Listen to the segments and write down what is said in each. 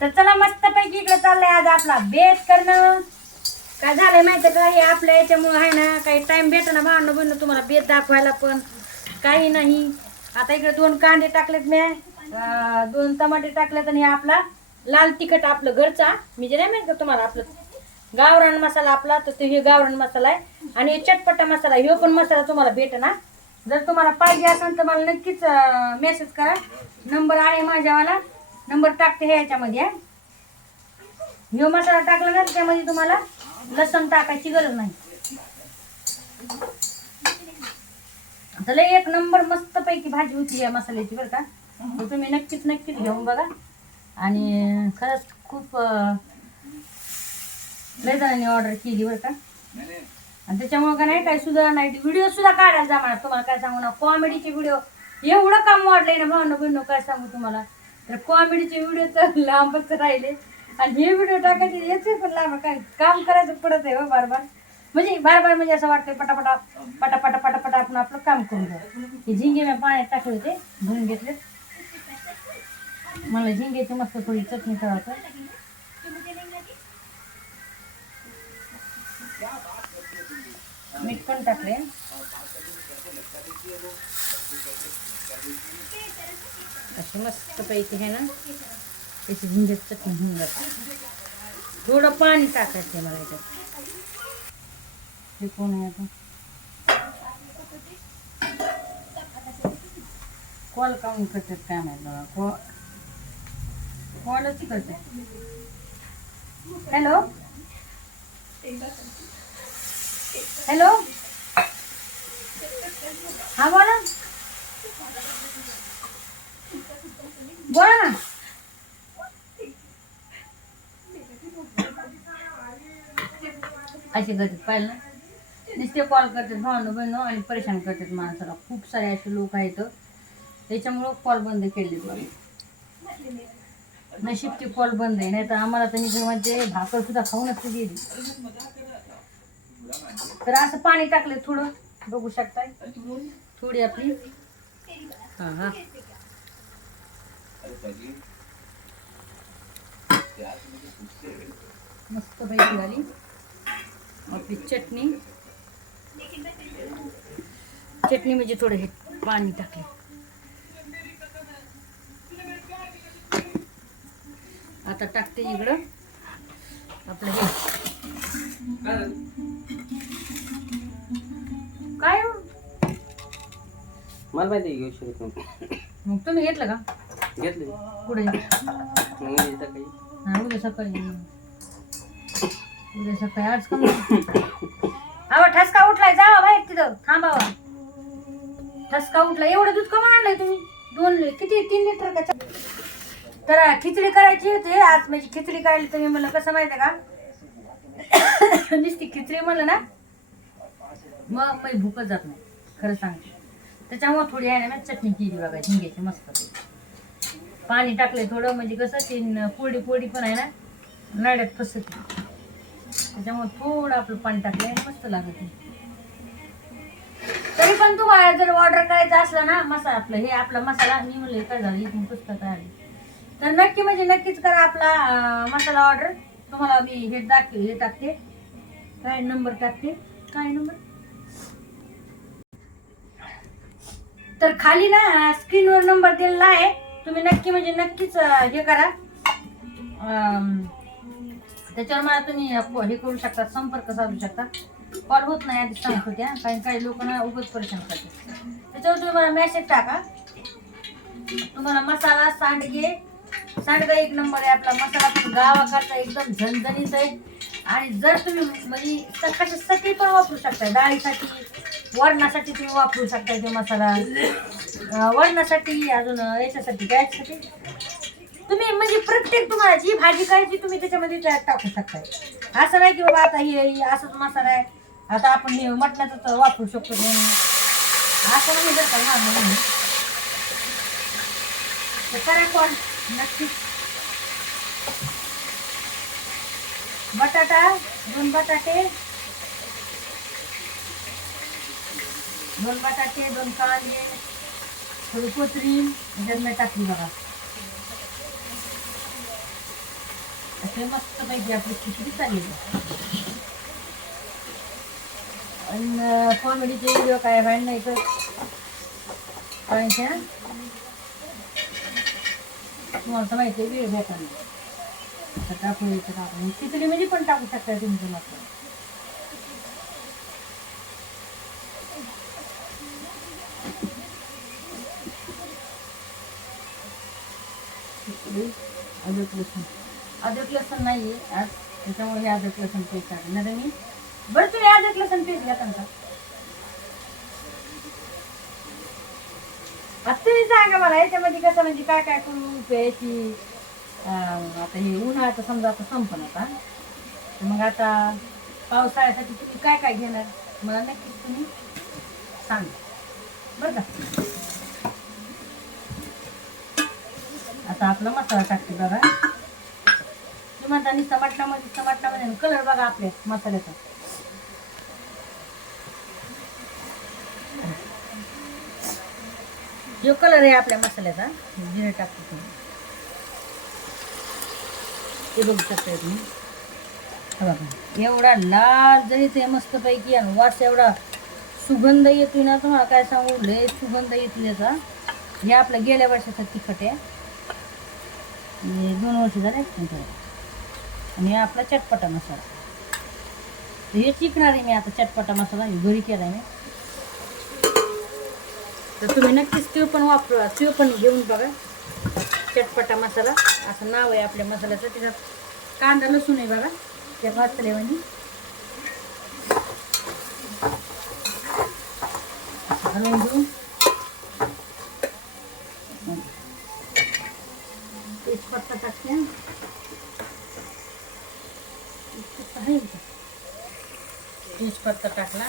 तर चला मस्त पैकी इकडे चाललंय आज आपला बेत करणं. काय झालंय माहिती का? हे आपल्या याच्यामुळे आहे ना काही टाइम भेटना भांडणं बनणं तुम्हाला बेत दाखवायला पण. काही नाही. आता इकडे दोन कांदे टाकलेत मी दोन टमाटे टाकलेत आणि आपला लाल तिखट आपलं घरचा. मी जे म्हणजे नाही माहिती का तुम्हाला आपलं गावरान मसाला आपला तर तो हे गावरान मसाला आहे. आणि हे चटपटा मसाला ह्यो पण मसाला तुम्हाला भेटना. जर तुम्हाला पाहिजे असेल तर मला नक्कीच मेसेज करा. नंबर आहे माझ्यावाला. नंबर टाकते हे याच्यामध्ये ह्यो मसाला टाकला ना त्यामध्ये तुम्हाला लसण टाकायची गरज नाही. तर एक नंबर मस्त पैकी भाजी होती या मसाल्याची बरं का. तुम्ही नक्कीच नक्कीच घेऊन बघा. आणि खरंच खूप अं, लय जणांनी ऑर्डर केली बरं का. आणि त्याच्यामुळे का नाही काय सुद्धा नाही. व्हिडिओ सुद्धा काढायला जमाणार तुम्हाला काय सांगू ना कॉमेडीचे व्हिडिओ एवढं काम वाढलंय ना भावनं बहिणू काय सांगू तुम्हाला. तर कॉमेडीचे व्हिडिओ तर लांबच राहिले. आणि हे व्हिडिओ टाकायचे याचे पण लांब काय काम करायचं पडत आहे हो बार बार म्हणजे बार बार म्हणजे असं वाटतं पटापटा पटापटा पटापटा आपण आपलं काम करून घ्या हे झिंगे मी पाण्यात टाकले होते धुवून घेतले. मला झिंग्याची मस्त थोडी चटणी करायचं. मीठ पण टाकले. अशी मस्त पैकी आहे ना त्याची झिंजत चटणी होऊन जाते. थोडं पाणी टाकायचं मला याच्यात. हे कोण आहे आता? कॉल काऊन करतात काय माहिती बाबा? कॉ कॉलच करतात. हॅलो? हॅलो? हा बोला. बोला ना. असे करतात पाहिलं ना. नुसते कॉल करतात भावनं बहिणं आणि परेशान करतात माणसाला. खूप सारे असे लोक आहेत. त्याच्यामुळं कॉल बंद केले नशीबचे कॉल बंद आहे. नाही तर आम्हाला तर निघमध्ये म्हणजे भाकर सुद्धा खाऊनच ती गेली. तर असं पाणी टाकलं थोडं. बघू शकताय. थोडी आपली. हा हा. मस्त पैकी झाली आपली चटणी. चटणी म्हणजे थोडं हे पाणी टाकले. आता टाकते इकडं. आपलं हे. काय हो? मला माहिती घेऊ शकत नाही. मग तुम्ही घेतलं का? घेतले. पुढे हा उद्या सकाळी. उद्या सकाळी. आज कमी अहो ठसका उठलाय जावा बाहेर तिथं. थांबावा. ठसका उठला एवढं दूध कमून आणलंय तुम्ही? दोन किती? तीन लिटर का तर खिचडी करायची होती. आज म्हणजे खिचडी करायला तुम्ही म्हणलं कसं माहितीये का? नुसती खिचडी म्हणलं ना मग मग भूकच जात नाही. खरं सांगते. त्याच्यामुळे थोडी आहे ना मी चटणी केली बघा झिंग्याची मस्त पाणी टाकले थोडं म्हणजे कसं ते पोळी पोळी पण आहे ना नाड्यात फसत त्याच्यामुळे थोडं आपलं पाणी टाकलं मस्त लागत आहे. तरी पण तुम्हाला जर ऑर्डर करायचं असलं ना मसाला आपलं हे आपला मसाला मी म्हणलं काय झालं इथून पुस्तक आली. तर नक्की म्हणजे नक्कीच करा आपला मसाला ऑर्डर तुम्हाला मी हे टाक हे टाकते. काय नंबर टाकते? काय नंबर तर खाली ना स्क्रीनवर नंबर दिलेला आहे. तुम्ही नक्की म्हणजे नक्कीच हे करा. त्याच्यावर मला तुम्ही हे करू शकता संपर्क साधू शकता. कॉल होत नाही आधी सांगत होत्या कारण काही लोक ना परेशान करतात. त्याच्यावर तुम्ही मला मेसेज टाका. तुम्हाला मसाला सांडगे सांडगा एक नंबर आहे आपला मसाला. पण गावाकडचा एकदम झणझणीत आहे. आणि जर तुम्ही म्हणजे सकाळसाठी पण वापरू शकता डाळीसाठी वरणासाठी तुम्ही वापरू शकता तो मसाला. अं, वरणासाठी अजून याच्यासाठी गॅससाठी तुम्ही म्हणजे प्रत्येक तुम्हाला जी भाजी करायची तुम्ही त्याच्यामध्ये त्यात टाकू शकता असं नाही की बाबा आता हे असंच मसाला आहे. आता आपण हे मटणाचं वापरू शकतो असं नाही जर का लहान तर करा कॉल नक्कीच. बटाटा दोन बटाटे दोन बटाटे दोन कांदे थोडी कोथरी ह्याच्यात मी टाकली बघा. असे पाहिजे आपली खिचडी चालली आणि कॉमेडीचे व्हिडिओ काय व्हायला नाही तर. काय तुम्हाला तर माहिती आहे वेळ भेटा नाही आता टाकू खिचडीमध्ये म्हणजे पण टाकू शकता तुमचं मात्र खिचडी अद्रक लसूण. अद्रक लसूण नाही आहे आज. त्याच्यामुळे हे अद्रक लसूण पेस्ट टाकलं नाही मी. बरं तुम्ही अद्रक लसूण पेस्ट घ्या त्यांचा आता तुम्ही सांगा मला याच्यामध्ये कसं म्हणजे काय काय करू? प्यायची आता हे उन्हाळ्याचं समजा आता संपन आता. मग आता पावसाळ्यासाठी तुम्ही काय काय घेणार? मला नक्कीच तुम्ही सांगा. बरं का? आता आपला मसाला टाकते बघा. तुम्ही म्हणता नुसतं मटणामध्ये टमाटणामध्ये कलर बघा आपल्या मसाल्याचा. जो कलर आहे आपल्या मसाल्याचा जिरे टाकतो तुम्ही ते बघू शकता तुम्ही. बघा. एवढा लाल जरी ते मस्तपैकी आणि वास एवढा सुगंध येतोय ना तुम्हाला काय सांगू? लय सुगंध येतो त्याचा हे आपलं गेल्या वर्षाचा तिखट आहे. म्हणजे दोन वर्ष झाले आणि हे आपला चटपटा मसाला. तर हे शिकणार आहे मी आता चटपटा मसाला हे घरी केला मी. तर तुम्ही नक्कीच तो पण वापरा तो पण घेऊन बघा. चटपटा मसाला असं नाव आहे आपल्या मसाल्याचं. त्याच्यात कांदा लसूण आहे बघा. त्या भाजले म्हणजे हलवून घेऊन तेजपत्ता आहे का? तेजपत्ता टाकला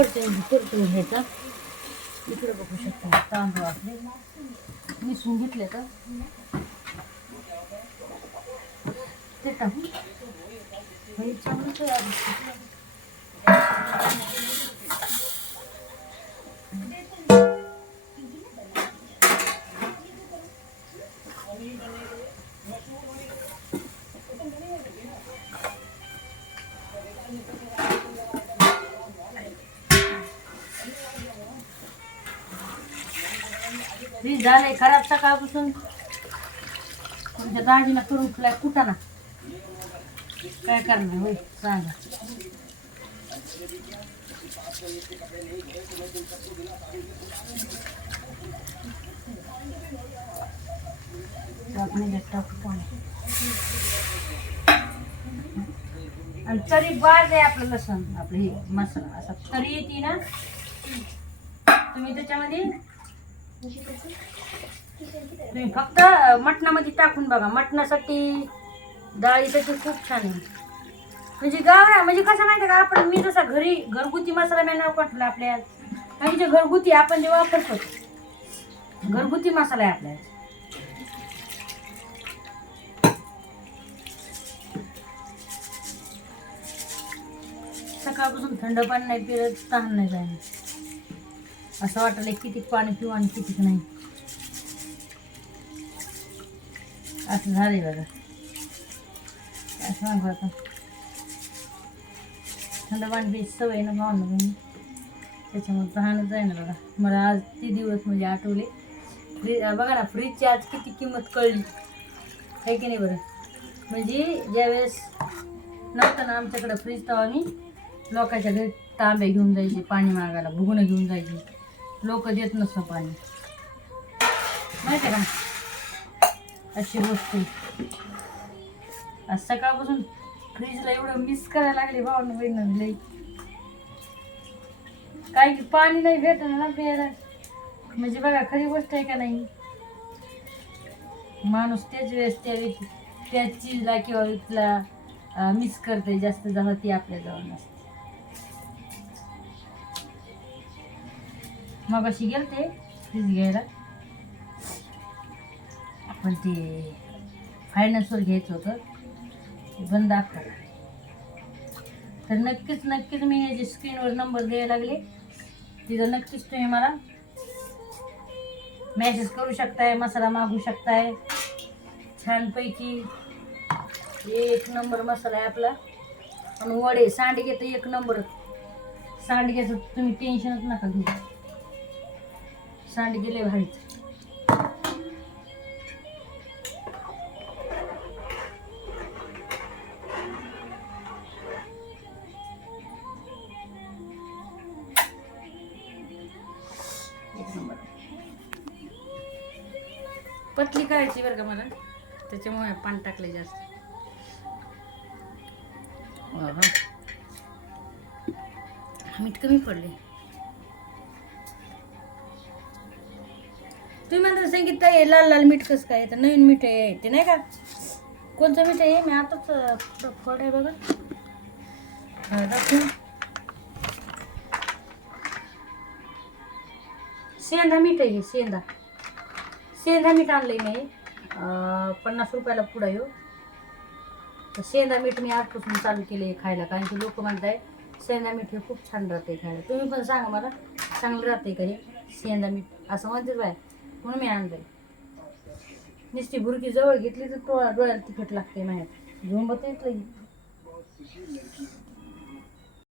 परतून परतून घ्यायचं इकडे बघू शकता तांदूळ आपले. मिसळून घेतले तर. ते टाकून चांगलं तयार होतं. झालंय खराब सकाळपासून. तुमच्या दाजीनं करून फुलाय कुठं ना काय करणार? होय सांगा. आणि तरी बाज आहे आपलं लसण आपलं हे मसाला असा तरी येते ना. तुम्ही त्याच्यामध्ये फक्त मटणामध्ये टाकून बघा. मटणासाठी डाळीसाठी खूप छान आहे. म्हणजे गावरा म्हणजे कसं माहिती का आपण मी जसा घरी घरगुती मसाला मी नाव आपल्या काही जे घरगुती आपण जे वापरतो घरगुती मसाला आहे आपल्या. सकाळपासून थंड पाणी नाही पिरत तहान नाही जायला असं वाटलं किती पाणी पिऊ आणि किती नाही. असं झाले बघा. काय सांगू आता. थंड पाणी सवय ना भावना म्हणून. त्याच्यामुळे तहानच आहे ना बघा. मला आज ते दिवस म्हणजे आठवले. फ्री बघा ना फ्रीजची आज किती किंमत कळली. आहे की नाही बरं? म्हणजे ज्यावेळेस नव्हतं ना आमच्याकडं फ्रीज तेव्हा मी लोकांच्या घरी तांबे घेऊन जायचे पाणी मागायला भुगणं घेऊन जायचे. लोक देत नसतं पाणी. माहिती आहे का? अशी गोष्ट आहे. आज सकाळपासून फ्रीजला एवढं मिस करायला लागले भावना बहिण लई. काय की पाणी नाही भेटलं ना प्यायला. म्हणजे बघा खरी गोष्ट आहे का नाही? माणूस त्याच वेळेस त्या व्यक्ती त्या चीजला किंवा व्यक्तीला मिस करते जास्त झालं ती आपल्याजवळ नसते. मग अशी गेलते चीज घ्यायला. आपण ते फायनान्सवर घ्यायचं होतं. ते बंद आता तर नक्कीच नक्कीच मी हे जे स्क्रीनवर नंबर द्यायला लागले तिथं नक्कीच तुम्ही मला मेसेज करू शकताय मसाला मागू शकताय. छानपैकी एक नंबर मसाला आहे आपला. आणि वडे सांडगे तर एक नंबर सांडग्याचं तुम्ही टेन्शनच नका घेऊ. सांड गेले भारीच. पतली करायची बरं का मला? त्याच्यामुळे पान टाकले जास्त. अहं. मीठ कमी पडले. तुम्ही म्हणता सांगितलं हे लाल लाल मीठ कसं काय तर नवीन मीठ आहे ते नाही का? कोणतं मीठ आहे? मी आताच फळ आहे बघा. हा, मीठ आहे शेंदा. शेंदा मीठ मीठ आहे मी पन्नास रुपयाला पुढं येऊ हो. तर मीठ मी आजपासून चालू केले खायला कारण की लोक म्हणताय शेंदा मीठ हे खूप छान राहते खायला. तुम्ही पण सांगा मला चांगलं राहते का हे शेंदा मीठ? असं म्हणते बाय. म्हणून मी आणलंय. नुसती भुरगी जवळ घेतली तर डोळ्याला तिखट लागते माहीत झोंबत येत